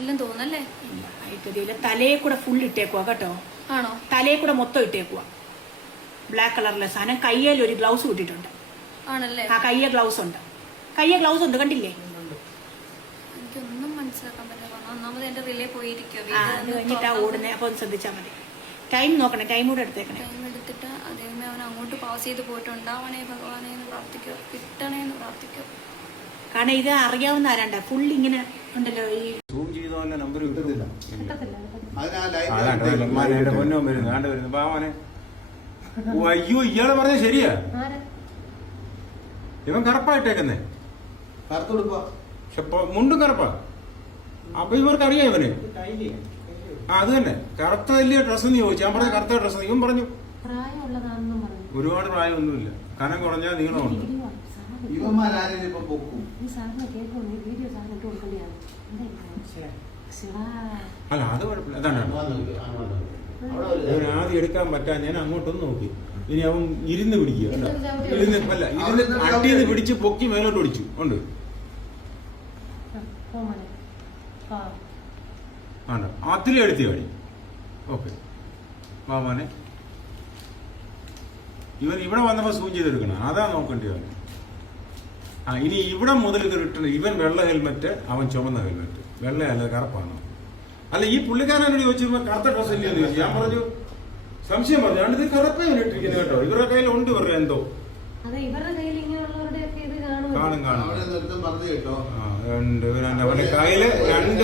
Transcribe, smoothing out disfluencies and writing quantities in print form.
ഇല്ലെന്ന് തോന്നല്ലേ? ഇല്ല, തലയെ കൂടെ ഫുൾ ഇട്ടേക്കുവാ കേട്ടോ. ആണോ? തലയെ കൂടെ മൊത്തം ഇട്ടേക്കുവാ. ബ്ലാക്ക് കളറിലെ സാധനം. കയ്യിൽ ഒരു ഗ്ലൗസ് ഇട്ടിട്ടുണ്ട്. ആണല്ലേ? ആ കയ്യെ ഗ്ലൗസ് ഉണ്ട്. കയ്യെ ഗ്ലൗസ് ഉണ്ട്, കണ്ടില്ലേ? എനിക്കൊന്നും മനസ്സിലാക്കാൻ പറ്റില്ല. ഒന്നാമത് എന്റെ റിലേ പോയിരിക്കും. അത് കഴിഞ്ഞിട്ടാ ഓടുന്നേ. അപ്പൊ ഒന്ന് ശ്രദ്ധിച്ചാൽ മതി. ടൈം നോക്കണേ, ടൈം കൂടെ എടുത്തേക്കണേ. ടൈം എടുത്തിട്ട് അതേമേ അവൻ അങ്ങോട്ട് പാസ് ചെയ്ത് പോയിട്ടുണ്ടാവണേ ഭഗവാനെ എന്ന് പ്രാർത്ഥിക്കുക, കിട്ടണേ എന്ന് പ്രാർത്ഥിക്കുക. കാരണം ഇത് അറിയാവുന്ന ആരാണ്ട ഫുൾ ഇങ്ങനെ ഉണ്ടല്ലോ. ഈ സൂം ചെയ്തോ നമ്പർ കിട്ടത്തില്ല. അയ്യോ, ഇയാള് പറഞ്ഞ ശരിയാ. ഇവൻ കറുപ്പായിട്ടേക്കുന്നേ. പക്ഷെ മുണ്ടും കറുപ്പാ. അപ്പൊ ഇവർക്ക് അറിയാം ഇവന്. അത് തന്നെ, കറുത്ത വലിയ ഡ്രസ്സ് നീ ചോദിച്ചു. ഞാൻ പറഞ്ഞ കറുത്ത ഡ്രസ്സ്. ഇവൻ പറഞ്ഞു ഒരുപാട് പ്രായമൊന്നുമില്ല, കനം കുറഞ്ഞാൽ നീളമുണ്ട്. അല്ല അത് കുഴപ്പമില്ല. അതാണ് അവൻ ആദ്യം എടുക്കാൻ പറ്റാൻ ഞാൻ അങ്ങോട്ടൊന്ന് നോക്കി. ഇനി അവൻ ഇരുന്ന് പിടിക്കുക. ഇരുന്ന് അട്ടിന്ന് പിടിച്ച് പൊക്കി മേലോട്ട് പിടിച്ചു ഉണ്ട്. ആണോ? അതിലെ എടുത്തി കാടി. ഓക്കെ മാമാനെ, ഇവൻ ഇവിടെ വന്നപ്പോ സൂം ചെയ്തെടുക്കണം. അതാ നോക്കേണ്ടത്. ഇനി ഇവിടെ മുതൽ ഇത് റിട്ടേൺ. ഇവൻ വെള്ള ഹെൽമെറ്റ്, അവൻ ചുമന്ന ഹെൽമെറ്റ്. വെള്ളയല്ല കറുപ്പാണ്. അല്ല ഈ പുള്ളിക്കാരനോട് ചോദിച്ചപ്പോ കറുത്ത ഡ്രസ് ഇല്ലെന്ന് ചോദിച്ചു. ഞാൻ പറഞ്ഞു, സംശയം പറഞ്ഞു. അതുകൊണ്ട് ഇത് കറുപ്പ ഇട്ടിരിക്കുന്നത് കേട്ടോ. ഇവരുടെ കയ്യിൽ ഉണ്ട് ഇവരുടെ എന്തോ കാണും. അവന്റെ കയ്യില് രണ്ട്